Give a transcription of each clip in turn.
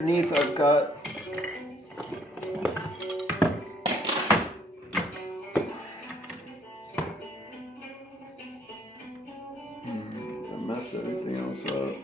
Underneath I've got to mess everything else up.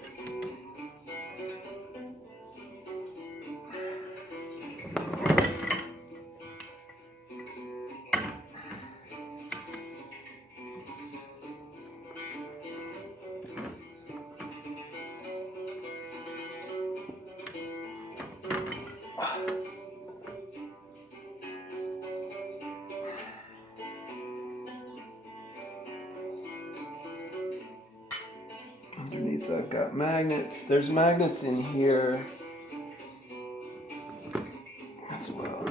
Underneath I've got magnets. There's magnets in here as well.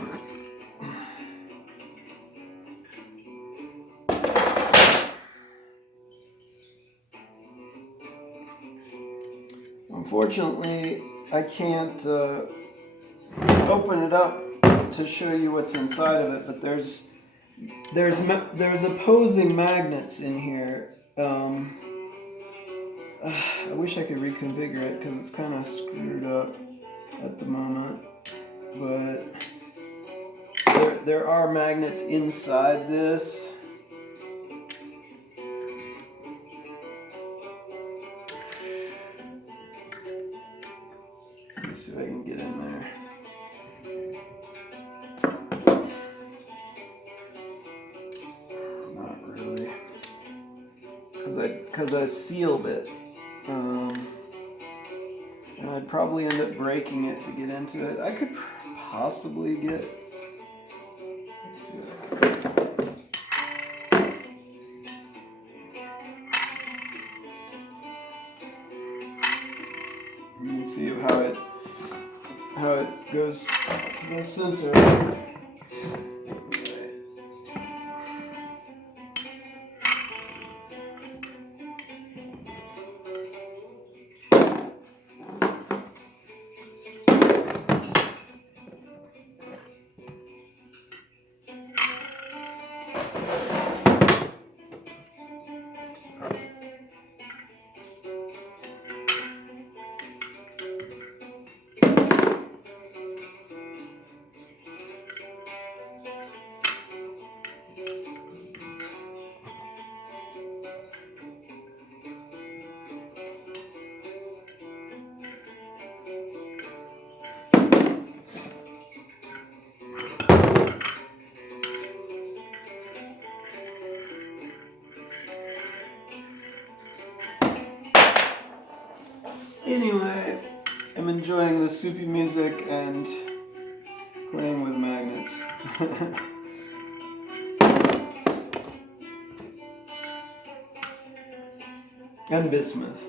Unfortunately, I can't open it up to show you what's inside of it, but there's opposing magnets in here. I wish I could reconfigure it because it's kind of screwed up at the moment, but there are magnets inside this. Let's see if I can get in there. Not really, because I sealed it. And I'd probably end up breaking it to get into it. I could possibly get. Let's see what you can see how it goes to the center. Anyway, I'm enjoying the Sufi music and playing with magnets. And bismuth.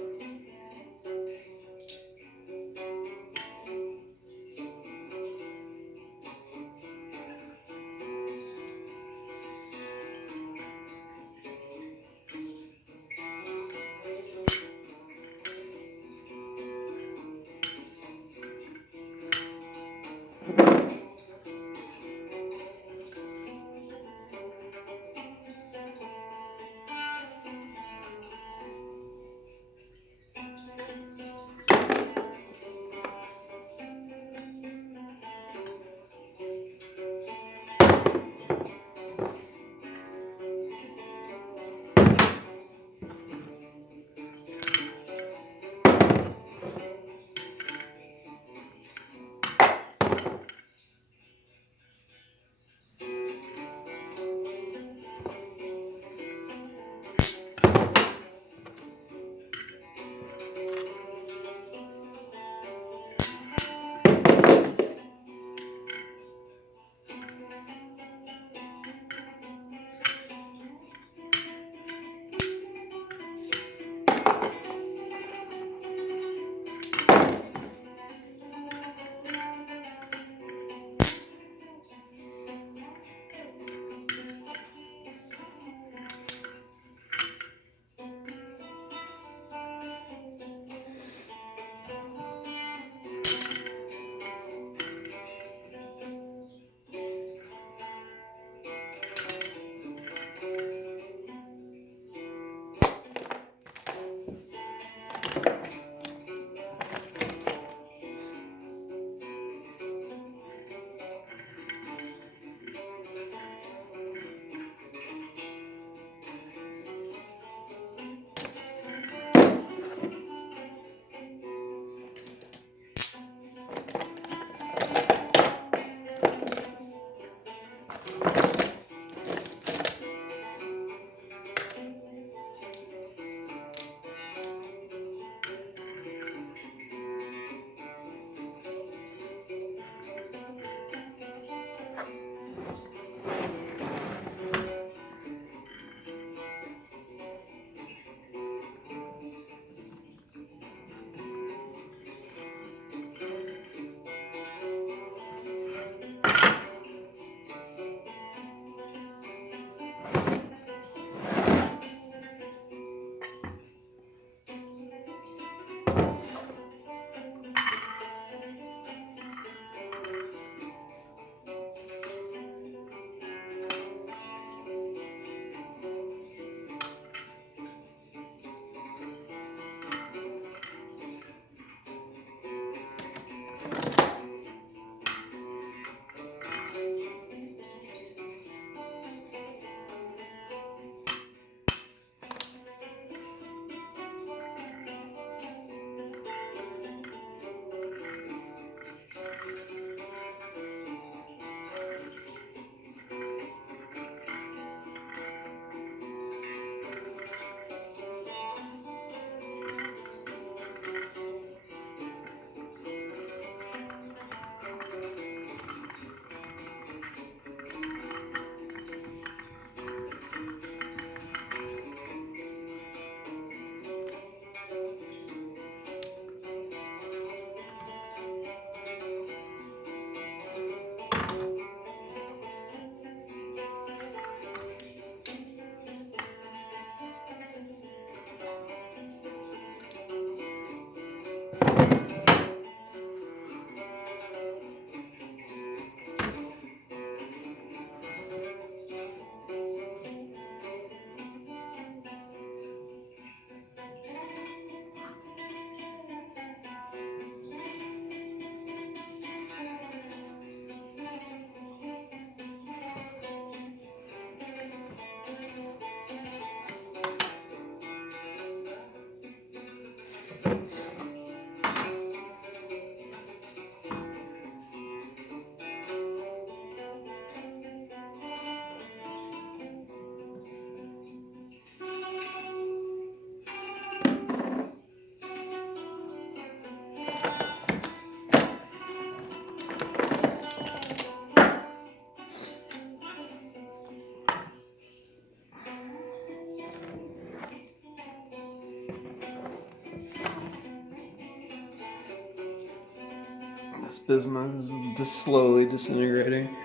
This bismuth is just slowly disintegrating.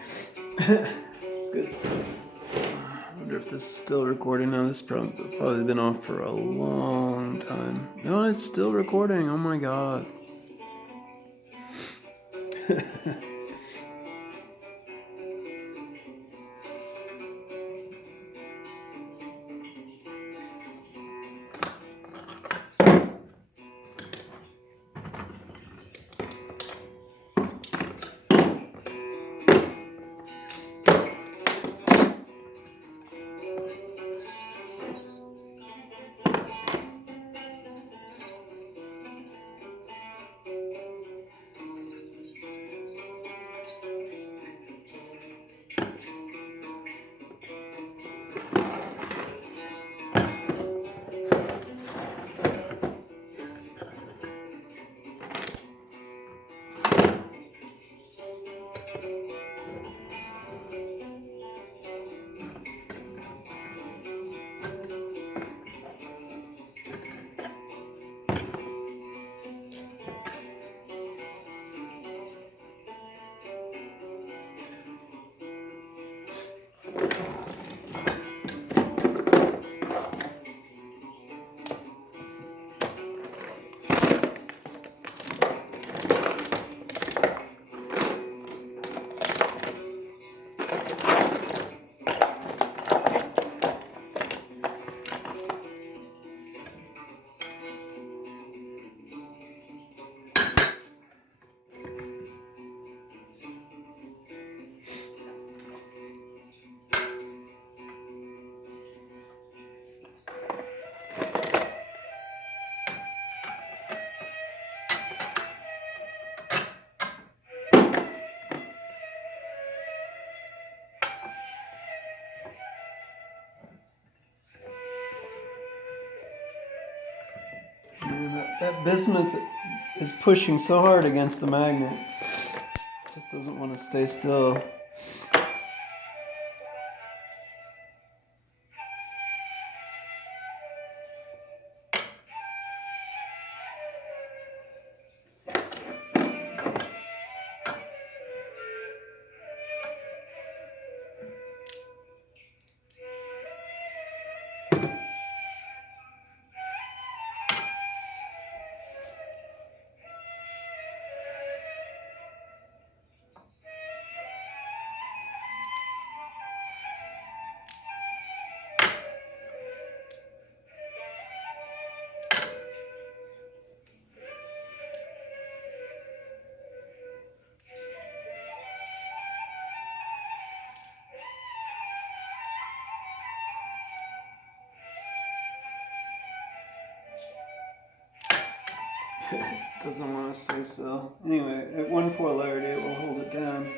Good stuff. I wonder if this is still recording now. This has probably been off for a long time. No, it's still recording. Oh my god. Man, that bismuth is pushing so hard against the magnet. It just doesn't want to stay still. Doesn't want to stay still. Anyway, at one polarity it will hold it down.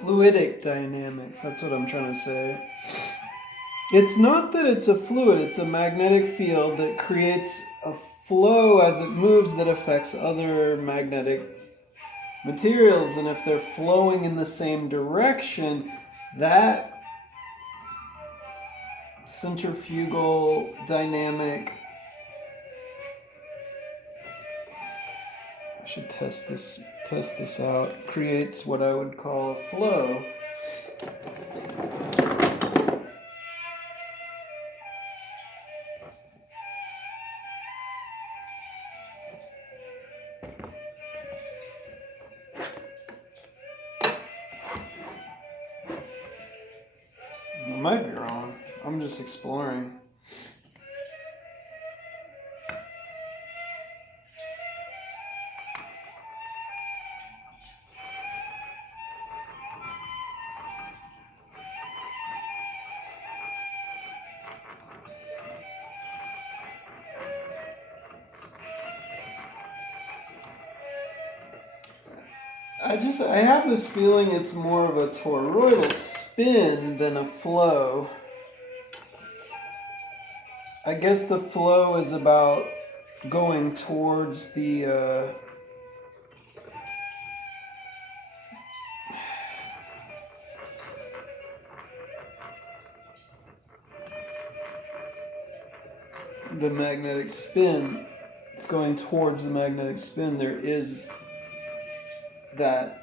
fluidic dynamics. That's what I'm trying to say. It's not that it's a fluid, it's a magnetic field that creates a flow as it moves that affects other magnetic materials. And if they're flowing in the same direction, that centrifugal dynamic. I should test this out. Creates what I would call a flow. I might be wrong. I'm just exploring. I have this feeling it's more of a toroidal spin than a flow. I guess the flow is about going towards the magnetic spin. It's going towards the magnetic spin. There is that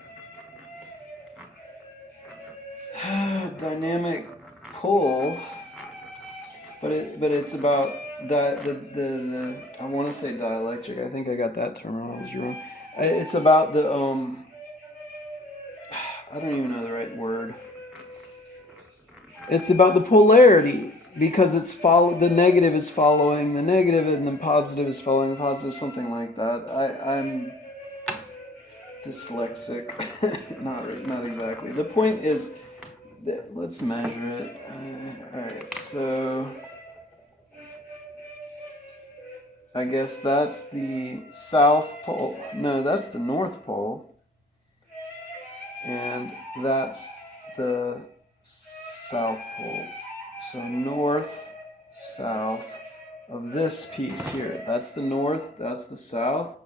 dynamic pull, but it's about the I want to say dielectric. I think I got that terminology wrong. It's about the I don't even know the right word. It's about the polarity, because the negative is following the negative and the positive is following the positive, something like that. I'm dyslexic. not exactly. The point is that, let's measure it. Alright, so I guess that's the South Pole. No, that's the North Pole. And that's the South Pole. So north, south of this piece here. That's the north, that's the south.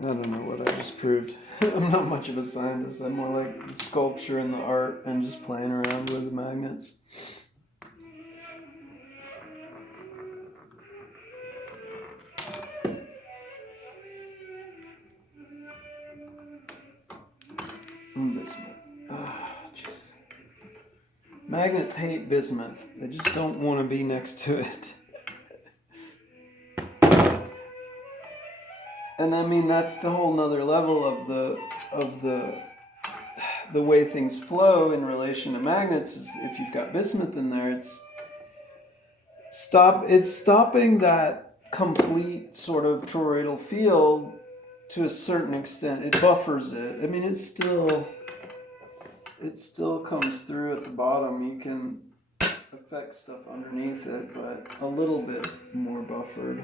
I don't know what I just proved. I'm not much of a scientist. I'm more like the sculpture and the art and just playing around with the magnets. Bismuth. Jeez. Magnets hate bismuth. They just don't want to be next to it. And I mean, that's the whole nother level of the way things flow in relation to magnets. Is if you've got bismuth in there, it's stopping that complete sort of toroidal field to a certain extent. It buffers it. I mean, it still comes through at the bottom. You can affect stuff underneath it, but a little bit more buffered.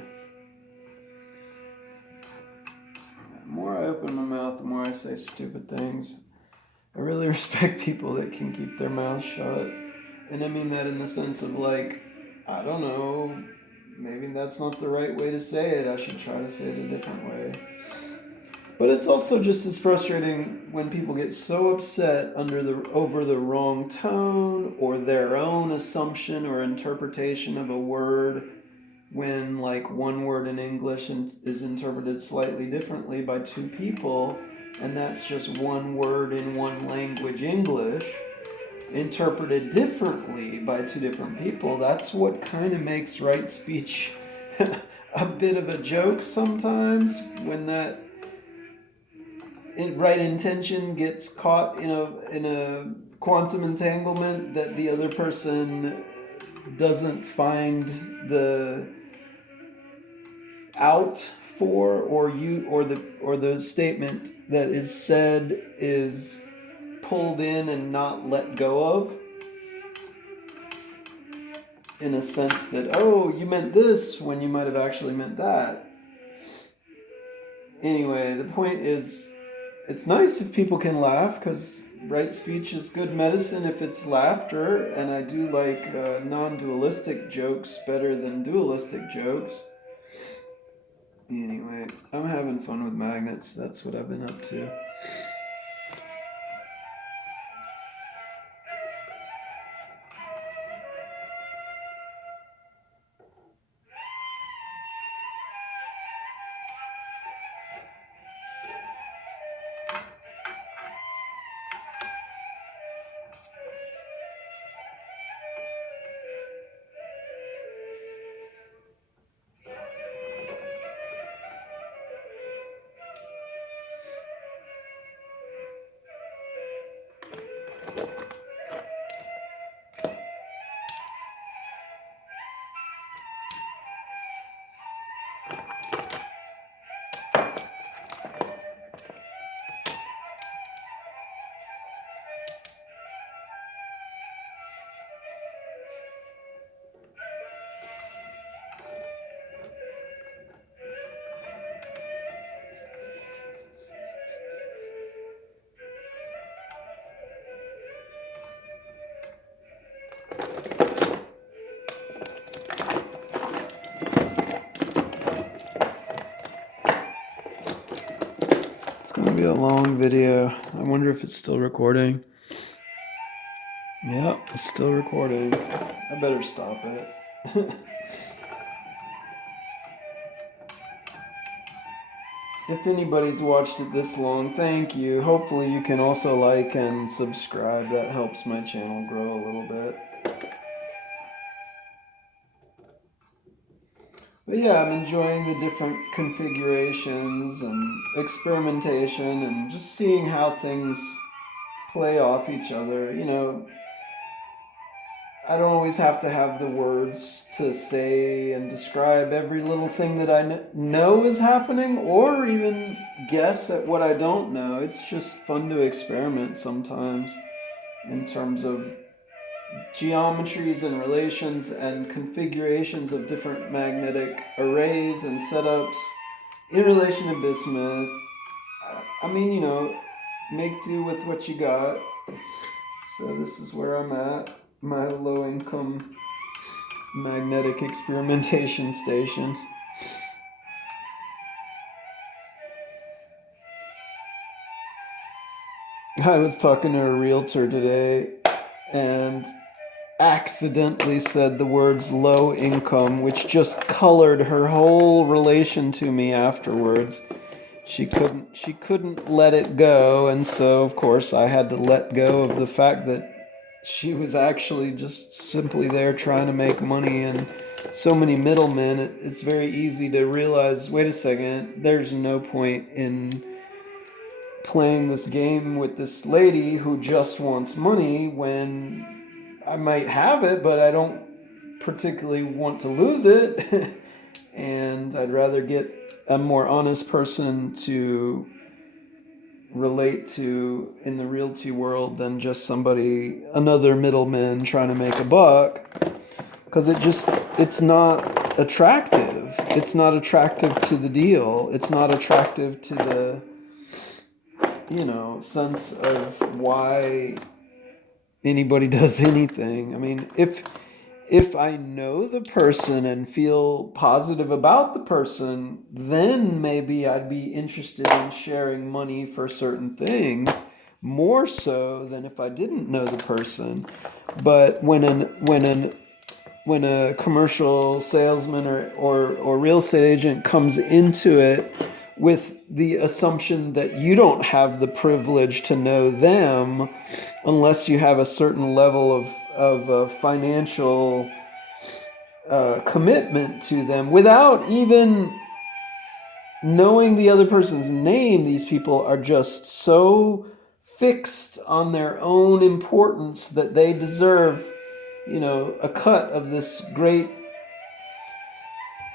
The more I open my mouth, the more I say stupid things. I really respect people that can keep their mouth shut. And I mean that in the sense of like, I don't know, maybe that's not the right way to say it. I should try to say it a different way. But it's also just as frustrating when people get so upset over the wrong tone or their own assumption or interpretation of a word, when like one word in English is interpreted slightly differently by two people, and that's just one word in one language, English. interpreted differently by two different people, that's what kind of makes right speech a bit of a joke sometimes, when that right intention gets caught in a quantum entanglement that the other person doesn't find the out for, or the statement that is said is pulled in and not let go of, in a sense that, oh, you meant this when you might have actually meant that. Anyway, the point is, it's nice if people can laugh, because right speech is good medicine if it's laughter, and I do like non-dualistic jokes better than dualistic jokes. Anyway, I'm having fun with magnets. That's what I've been up to. Be a long video. I wonder if it's still recording. Yeah, it's still recording. I better stop it. If anybody's watched it this long, thank you. Hopefully you can also like and subscribe. That helps my channel grow a little bit. But yeah, I'm enjoying the different configurations and experimentation and just seeing how things play off each other. You know, I don't always have to have the words to say and describe every little thing that I know is happening, or even guess at what I don't know. It's just fun to experiment sometimes in terms of geometries and relations and configurations of different magnetic arrays and setups in relation to bismuth. I mean, you know, make do with what you got. So this is where I'm at, my low-income magnetic experimentation station. I was talking to a realtor today and accidentally said the words low income, which just colored her whole relation to me afterwards. She couldn't let it go, and so of course I had to let go of the fact that she was actually just simply there trying to make money, and so many middlemen. It's very easy to realize, wait a second, there's no point in playing this game with this lady who just wants money when I might have it, but I don't particularly want to lose it. And I'd rather get a more honest person to relate to in the realty world than just another middleman trying to make a buck. Because it's not attractive. It's not attractive to the deal. It's not attractive to the, sense of why anybody does anything. I mean, if I know the person and feel positive about the person, then maybe I'd be interested in sharing money for certain things, more so than if I didn't know the person. But when a commercial salesman or real estate agent comes into it with the assumption that you don't have the privilege to know them unless you have a certain level of financial commitment to them without even knowing the other person's name. These people are just so fixed on their own importance that they deserve, a cut of this great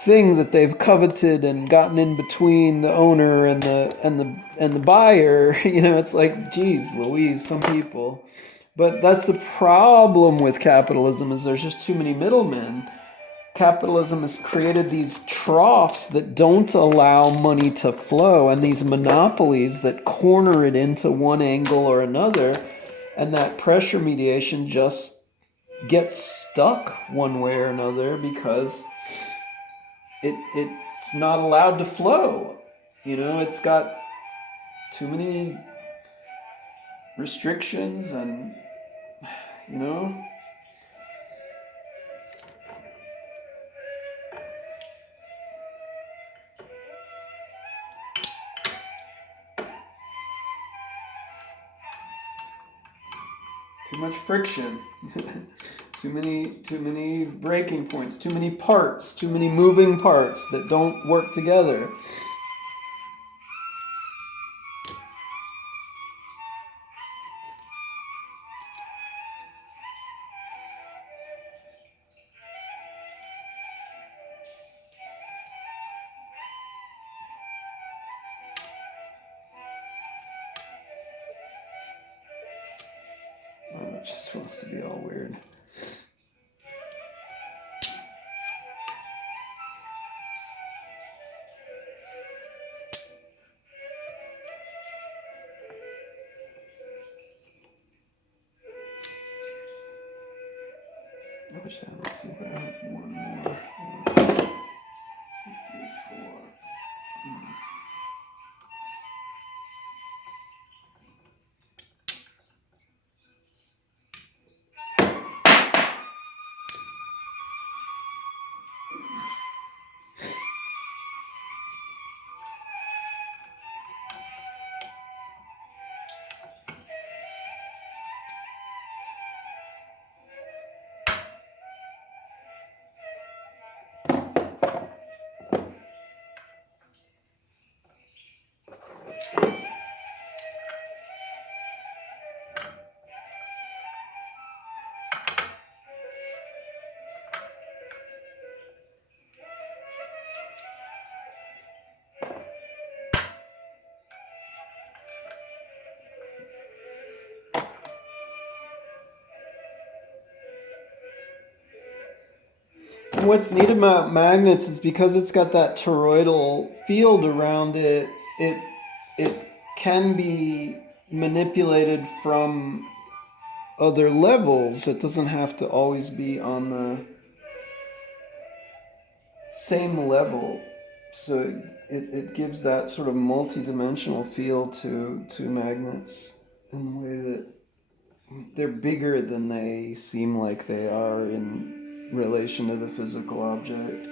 thing that they've coveted and gotten in between the owner and the buyer. It's like, geez Louise, some people. But that's the problem with capitalism, is there's just too many middlemen. Capitalism has created these troughs that don't allow money to flow, and these monopolies that corner it into one angle or another, and that pressure mediation just gets stuck one way or another because it's not allowed to flow. It's got too many restrictions and, you know, too much friction. too many breaking points, too many parts, too many moving parts that don't work together. Oh, it just wants to be all weird. I wish I had, see if I have one more. 1, 2, 3, 4. And what's neat about magnets is because it's got that toroidal field around it, it can be manipulated from other levels. It doesn't have to always be on the same level. So it gives that sort of multi-dimensional feel to magnets in the way that they're bigger than they seem like they are in relation to the physical object.